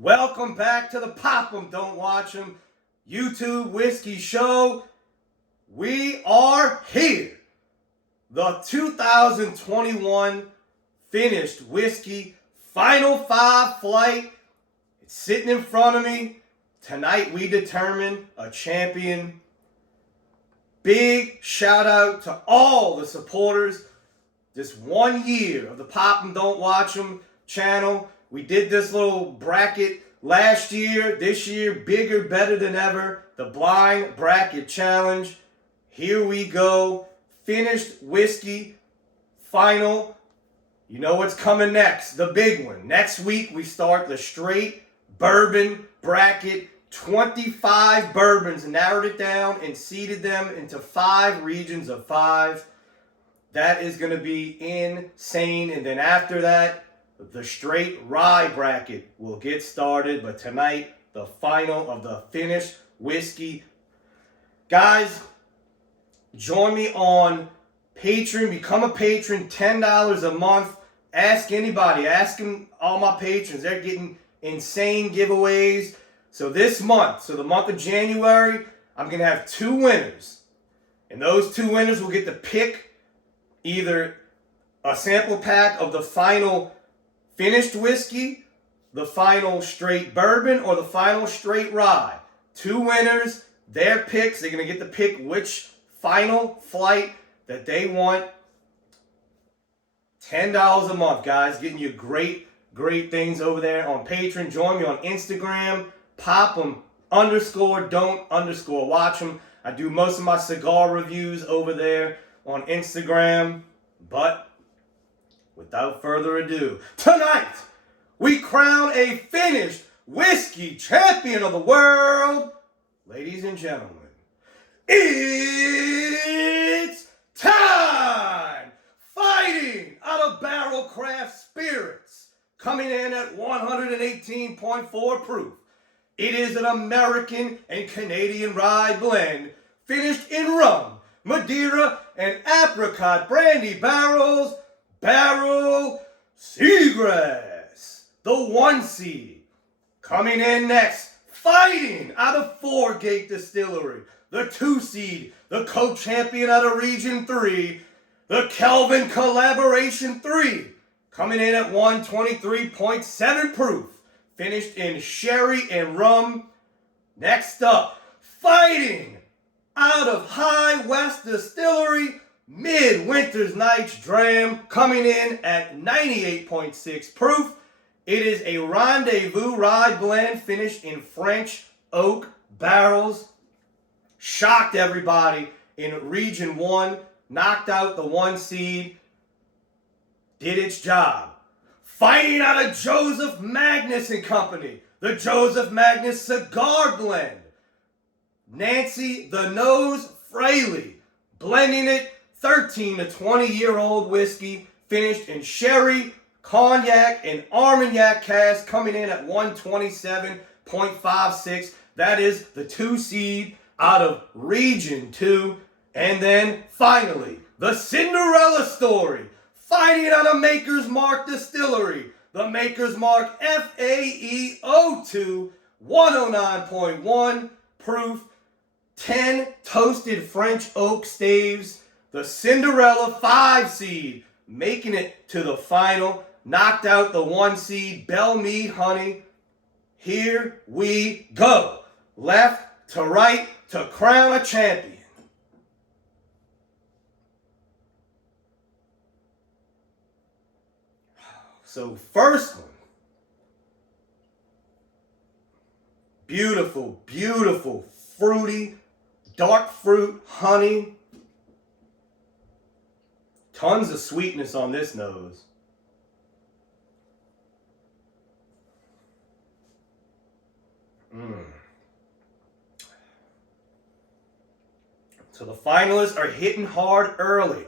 Welcome back to the Pop 'em, Don't Watch 'em YouTube Whiskey Show. We are here. The 2021 finished whiskey Final 5 flight. It's sitting in front of me. Tonight we determine a champion. Big shout out to all the supporters. This 1 year of the Pop 'em, Don't Watch 'em channel. We did this little bracket last year. This year, bigger, better than ever. The blind bracket challenge. Here we go. Finished whiskey final. You know what's coming next. The big one. Next week, we start the straight bourbon bracket. 25 bourbons. Narrowed it down and seeded them into 5 regions of 5. That is going to be insane. And then after that, the straight rye bracket will get started. But tonight, the final of the finished whiskey. Guys, join me on Patreon. Become a patron, $10 a month. Ask anybody. Ask all my patrons. They're getting insane giveaways. So this month, the month of January, I'm going to have 2 winners. And those 2 winners will get to pick either a sample pack of the final finished whiskey, the final straight bourbon, or the final straight rye. 2 winners, their picks. They're going to get to pick which final flight that they want. $10 a month, guys. Getting you great things over there on Patreon. Join me on Instagram. Pop 'em _don't_ watch 'em. I do most of my cigar reviews over there on Instagram. But without further ado, tonight we crown a finished whiskey champion of the world. Ladies and gentlemen, it's time! Fighting out of Barrell Craft Spirits, coming in at 118.4 proof. It is an American and Canadian rye blend, finished in rum, Madeira, and apricot brandy barrels. Barrell Seagrass, the 1 seed. Coming in next, fighting out of 4 Gate Distillery, the 2 seed, the co-champion out of Region 3, the Kelvin Collaboration 3. Coming in at 123.7 proof, finished in sherry and rum. Next up, fighting out of High West Distillery, Midwinter Nights Dram, coming in at 98.6 proof. It is a Rendezvous rye blend finished in French oak barrels. Shocked everybody in Region 1. Knocked out the 1 seed. Did its job. Fighting out of Joseph Magnus and Company, the Joseph Magnus Cigar Blend. Nancy the Nose Fraley, blending it. 13 to 20-year-old whiskey, finished in sherry, cognac, and Armagnac cask, coming in at 127.56. That is the 2 seed out of Region 2. And then, finally, the Cinderella story, fighting out of Maker's Mark Distillery, the Maker's Mark FAE02, 109.1 proof, 10 toasted French oak staves. The Cinderella 5 seed, making it to the final. Knocked out the 1 seed, Belle Meade Honey. Here we go. Left to right to crown a champion. So first one. Beautiful, beautiful, fruity, dark fruit, honey. Tons of sweetness on this nose. So the finalists are hitting hard early.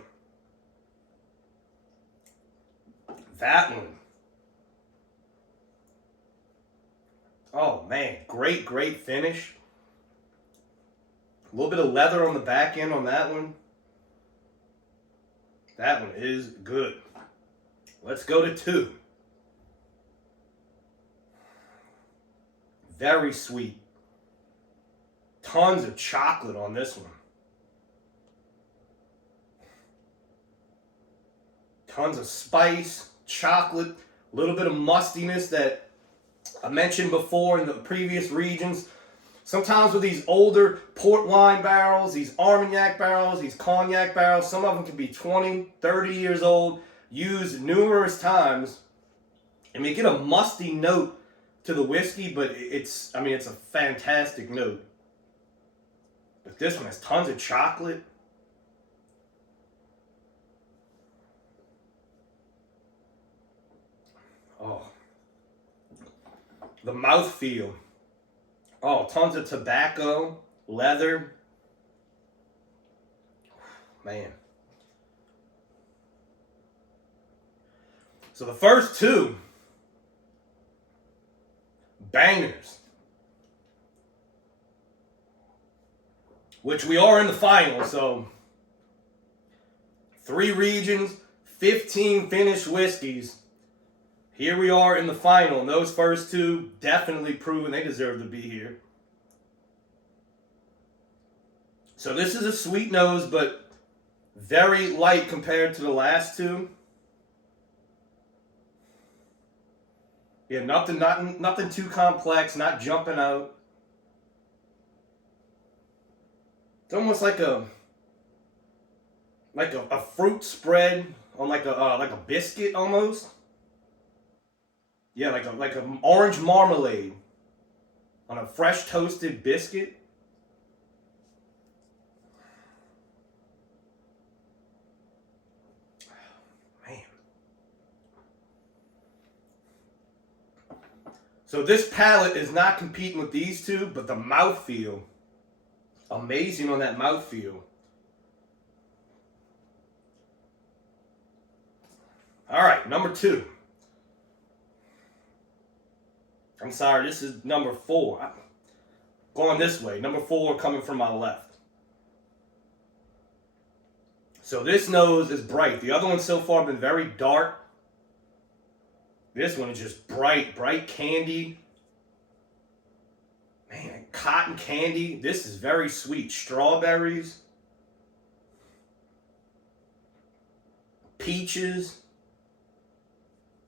That one. Oh man, great finish. A little bit of leather on the back end on that one. That one is good. Let's go to 2. Very sweet. Tons of chocolate on this one. Tons of spice, chocolate, a little bit of mustiness that I mentioned before in the previous regions. Sometimes with these older port wine barrels, these Armagnac barrels, these cognac barrels, some of them can be 20, 30 years old, used numerous times. And we get a musty note to the whiskey, but it's a fantastic note. But this one has tons of chocolate. Oh. The mouthfeel. Oh, tons of tobacco, leather. Man. So the first two, bangers. Which we are in the final, so 3 regions, 15 finished whiskeys. Here we are in the final, and those first two definitely proven they deserve to be here. So this is a sweet nose, but very light compared to the last two. Yeah, nothing too complex, not jumping out. It's almost like a fruit spread on like a biscuit almost. Yeah, like an orange marmalade on a fresh toasted biscuit. Man. So this palate is not competing with these two, but the mouthfeel, amazing on that mouthfeel. All right, number 2. I'm sorry, this is number 4. I'm going this way. Number 4 coming from my left. So this nose is bright. The other ones so far have been very dark. This one is just bright candy. Man, cotton candy. This is very sweet. Strawberries. Peaches.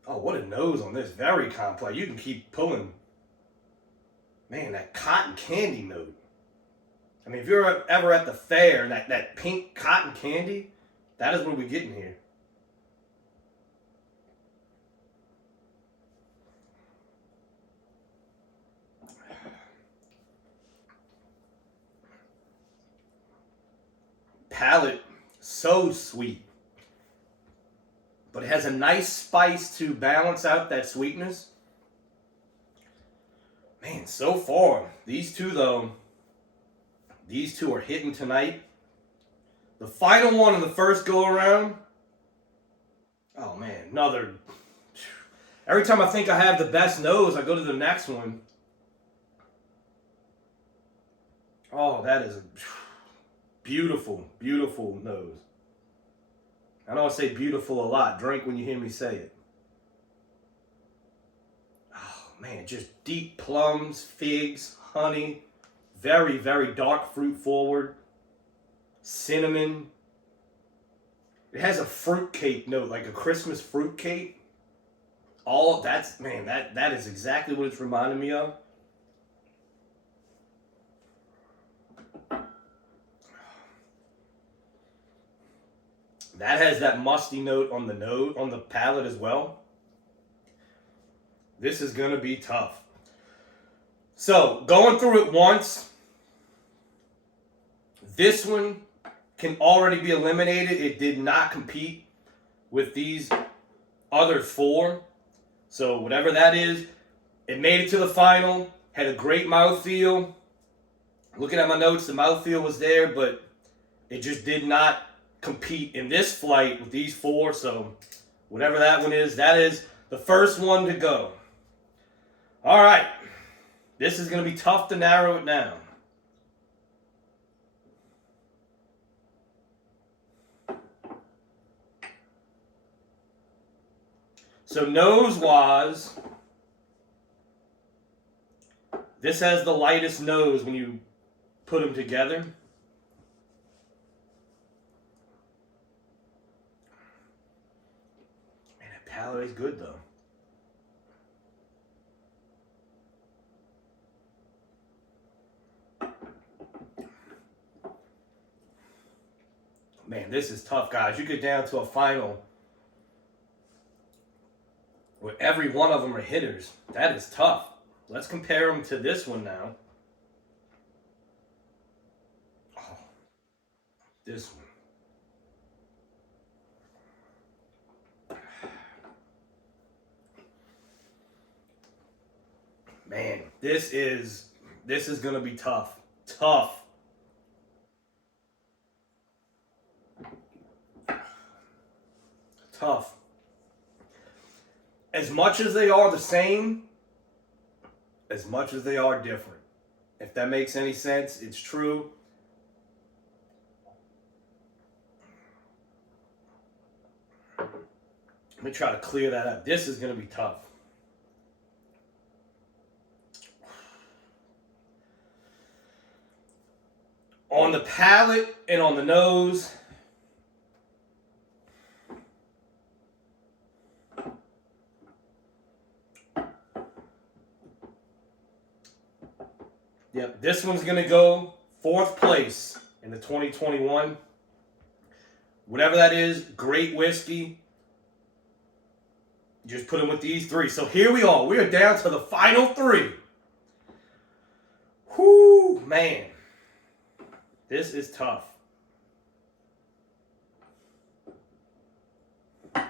Oh, what a nose on this. Very complex. You can keep pulling. Man, that cotton candy note. I mean, if you're ever at the fair, that pink cotton candy, that is what we're getting here. Palate, so sweet. But it has a nice spice to balance out that sweetness. Man, so far, these two are hitting tonight. The final one in the first go around. Oh man, another. Every time I think I have the best nose, I go to the next one. Oh, that is a beautiful, beautiful nose. I know I say beautiful a lot. Drink when you hear me say it. Oh man, just deep plums, figs, honey. Very, very dark fruit forward. Cinnamon. It has a fruitcake note, like a Christmas fruitcake. All that's, man, that is exactly what it's reminding me of. That has that musty note on the nose, on the palate as well. This is gonna be tough. So, going through it once, this one can already be eliminated. It did not compete with these other 4. So, whatever that is, it made it to the final, had a great mouthfeel. Looking at my notes, the mouthfeel was there, but it just did not compete in this flight with these 4. So, whatever that one is, that is the first one to go. All right. This is going to be tough to narrow it down. So nose-wise, This has the lightest nose when you put them together. Man, that palate is good though. Man, this is tough, guys. You get down to a final where every one of them are hitters. That is tough. Let's compare them to this one now. Oh, this one. Man, this is gonna be tough. Tough. Tough. As much as they are the same, as much as they are different. If that makes any sense, it's true. Let me try to clear that up. This is going to be tough. On the palate and on the nose, yep, this one's going to go 4th place in the 2021. Whatever that is, great whiskey. Just put them with these 3. So here we are. We are down to the final 3. Whoo, man. This is tough. Man,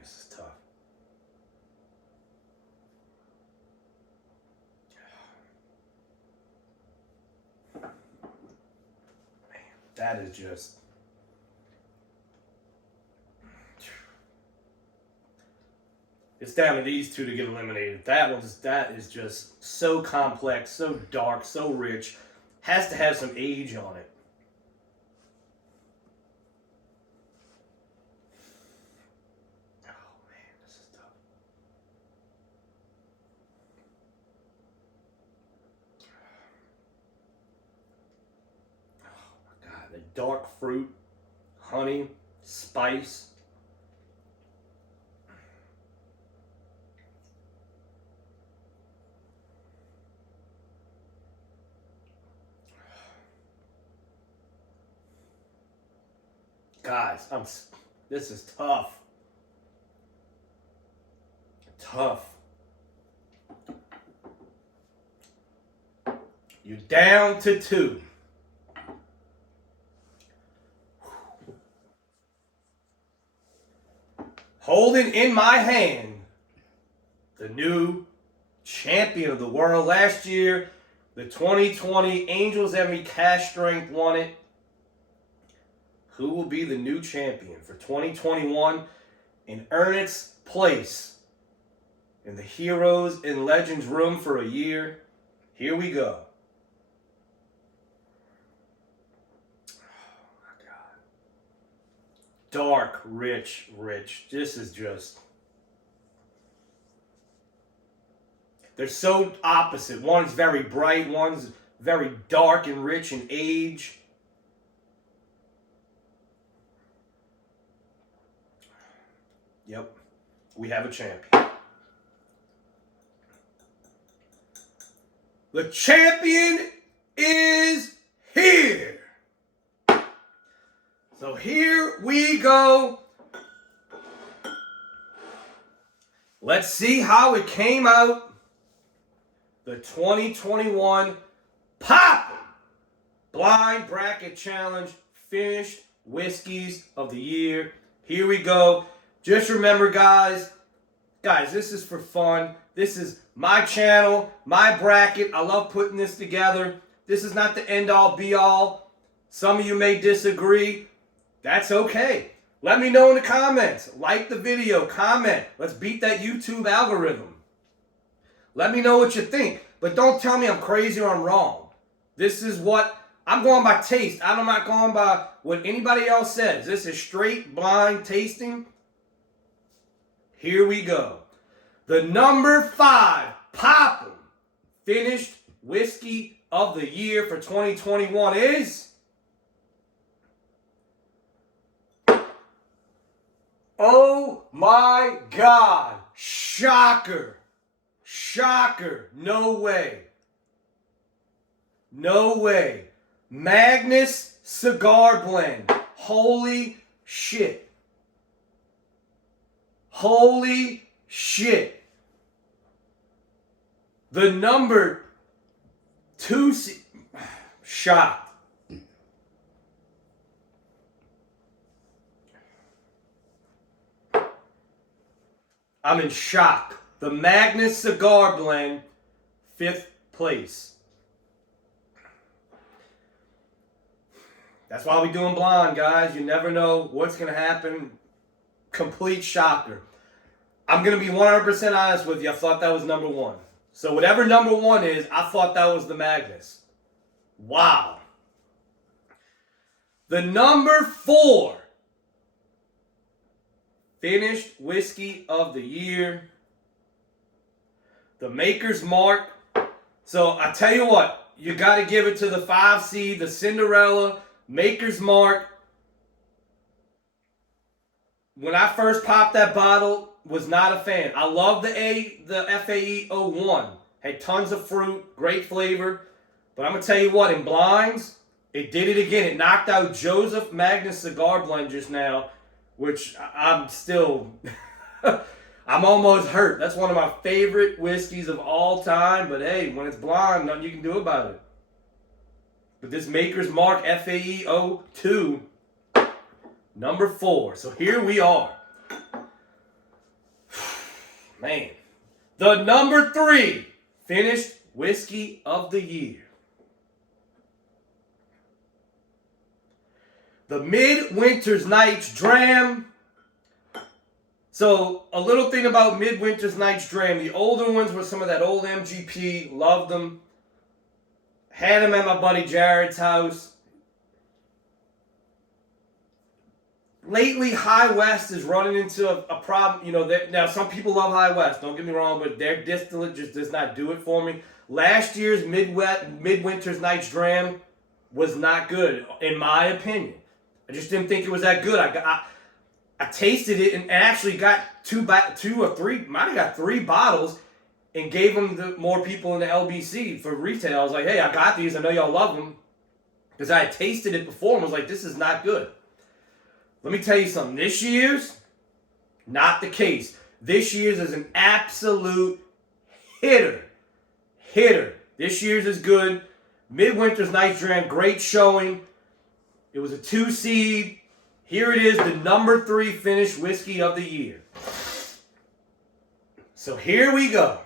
this is tough. Man, that is just... It's down to these 2 to get eliminated. That is just so complex, so dark, so rich. Has to have some age on it. Oh man, this is tough. Oh my God, the dark fruit, honey, spice. Guys, this is tough. Tough. You're down to 2. Holding in my hand the new champion of the world. Last year, the 2020 Angels Envy Cash Strength won it. Who will be the new champion for 2021 and earn its place in the Heroes and Legends room for a year? Here we go. Oh my God. Dark, rich. This is just... They're so opposite. One's very bright, one's very dark and rich in age. Yep, we have a champion. The champion is here. So here we go. Let's see how it came out. The 2021 Pop Blind Bracket Challenge finished whiskeys of the year. Here we go. Just remember, guys, this is for fun. This is my channel, my bracket. I love putting this together. This is not the end-all, be-all. Some of you may disagree. That's okay. Let me know in the comments. Like the video, comment. Let's beat that YouTube algorithm. Let me know what you think. But don't tell me I'm crazy or I'm wrong. This is what... I'm going by taste. I'm not going by what anybody else says. This is straight blind tasting. here we go. The number 5 Popham finished whiskey of the year for 2021 is... Oh my God. Shocker. Shocker. No way. No way. Magnus Cigar Blend. Holy shit. Holy shit. The number 2... Shocked. I'm in shock. The Magnus Cigar Blend, 5th place. That's why we're doing blind, guys. You never know what's going to happen. Complete shocker. I'm going to be 100% honest with you. I thought that was number 1. So whatever number 1 is, I thought that was the Magnus. Wow. The number 4 finished whiskey of the year, the Maker's Mark. So I tell you what, you got to give it to the 5 seed, the Cinderella Maker's Mark. When I first popped that bottle, was not a fan. I love the FAE 01. Had tons of fruit, great flavor. But I'm going to tell you what, in blinds, it did it again. It knocked out Joseph Magnus Cigar Blend just now, which I'm still, I'm almost hurt. That's one of my favorite whiskeys of all time. But hey, when it's blind, nothing you can do about it. But this Maker's Mark FAE 02, number 4. So here we are. Man. The number 3 finished whiskey of the year. The Midwinter Nights Dram. So, a little thing about Midwinter Nights Dram. The older ones were some of that old MGP. Loved them. Had them at my buddy Jared's house. Lately, High West is running into a problem. You know, now some people love High West. Don't get me wrong, but their distillate just does not do it for me. Last year's Midwinter Nights Dram was not good, in my opinion. I just didn't think it was that good. I tasted it and actually got 2 or 3, might have got 3 bottles and gave them to more people in the LBC for retail. I was like, hey, I got these. I know y'all love them. Because I had tasted it before and was like, this is not good. Let me tell you something. This year's, not the case. This year's is an absolute hitter. This year's is good. Midwinter Nights Dram, great showing. It was a 2 seed. Here it is, the number 3 finished whiskey of the year. So here we go.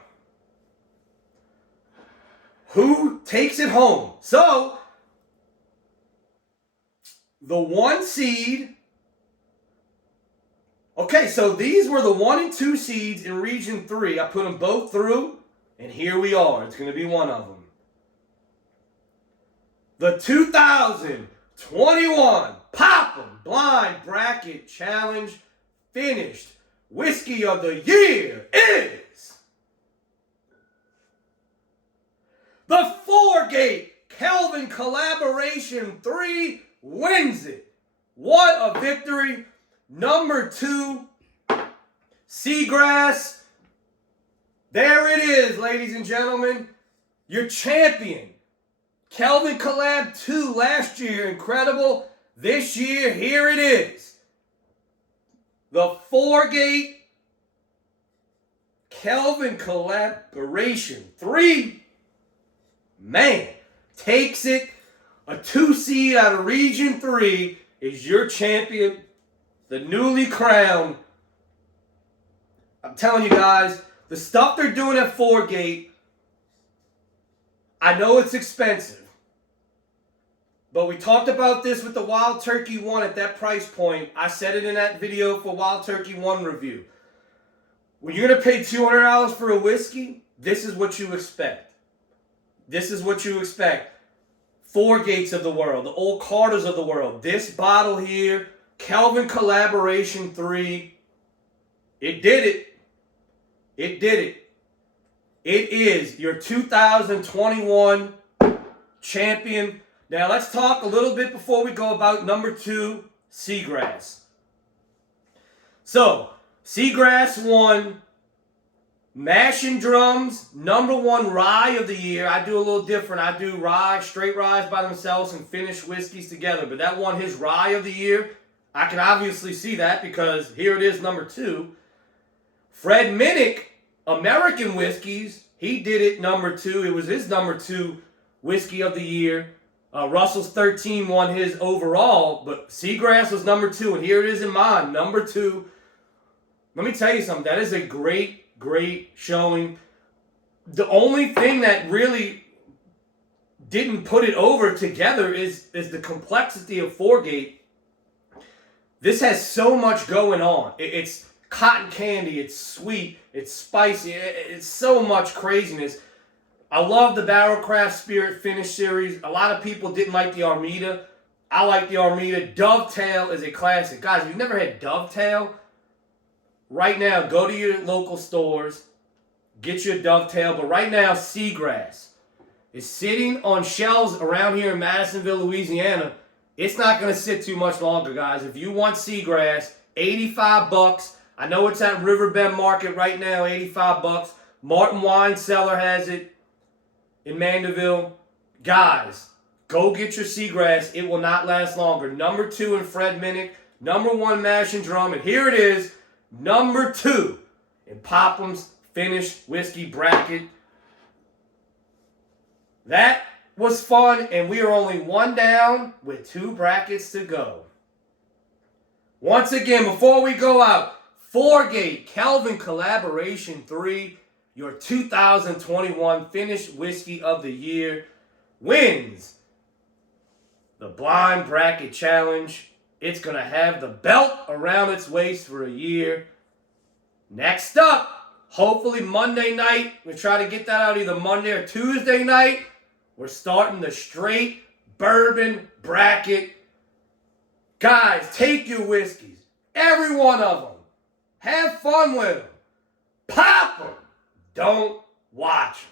Who takes it home? So, the 1 seed. Okay, so these were the 1 and 2 seeds in Region 3. I put them both through, and here we are. It's going to be one of them. The 2021 Popham Blind Bracket Challenge finished whiskey of the year is the 4-Gate Kelvin Collaboration 3 wins it. What a victory. Number 2, Seagrass. There it is, ladies and gentlemen. Your champion. Kelvin Collab 2 last year, incredible. This year, here it is. The 4-Gate Kelvin Collaboration 3. Man, takes it. A 2 seed out of Region 3 is your champion. The newly crowned. I'm telling you guys, the stuff they're doing at 4-Gate, I know it's expensive. But we talked about this with the Wild Turkey 1 at that price point. I said it in that video for Wild Turkey 1 review. When you're going to pay $200 for a whiskey, this is what you expect. This is what you expect. 4-Gates of the world, the old Carters of the world. This bottle here, Kelvin Collaboration 3, it did it. It did it. It is your 2021 champion. Now let's talk a little bit before we go about number 2, Seagrass. So, Seagrass won Mash and Drums, number 1 rye of the year. I do a little different. I do rye, straight ryes by themselves and finished whiskeys together. But that won his rye of the year. I can obviously see that because here it is, number 2. Fred Minnick, American Whiskeys, he did it number 2. It was his number 2 whiskey of the year. Russell's 13 won his overall, but Seagrass was number 2, and here it is in mine, number 2. Let me tell you something. That is a great showing. The only thing that really didn't put it over together is the complexity of Foregate. This has so much going on. It's cotton candy, it's sweet, it's spicy, it's so much craziness. I love the Barrel Craft Spirit Finish series. A lot of people didn't like the Armida. I like the Armida. Dovetail is a classic. Guys, if you've never had Dovetail, right now, go to your local stores, get you a Dovetail. But right now, Seagrass is sitting on shelves around here in Madisonville, Louisiana. It's not going to sit too much longer, guys. If you want Seagrass, $85. I know it's at Riverbend Market right now, $85. Martin Wine Cellar has it in Mandeville. Guys, go get your Seagrass. It will not last longer. Number 2 in Fred Minnick. Number 1 Mash and Drum. And here it is, number 2 in Popham's finished whiskey bracket. That was fun, and we are only 1 down with 2 brackets to go. Once again, before we go out, Foregate Kelvin Collaboration 3, your 2021 finished whiskey of the year, wins the Blind Bracket Challenge. It's going to have the belt around its waist for a year. Next up, hopefully Monday night, we'll try to get that out either Monday or Tuesday night. We're starting the straight bourbon bracket. Guys, take your whiskeys, every one of them. Have fun with them. Pop them. Don't watch them.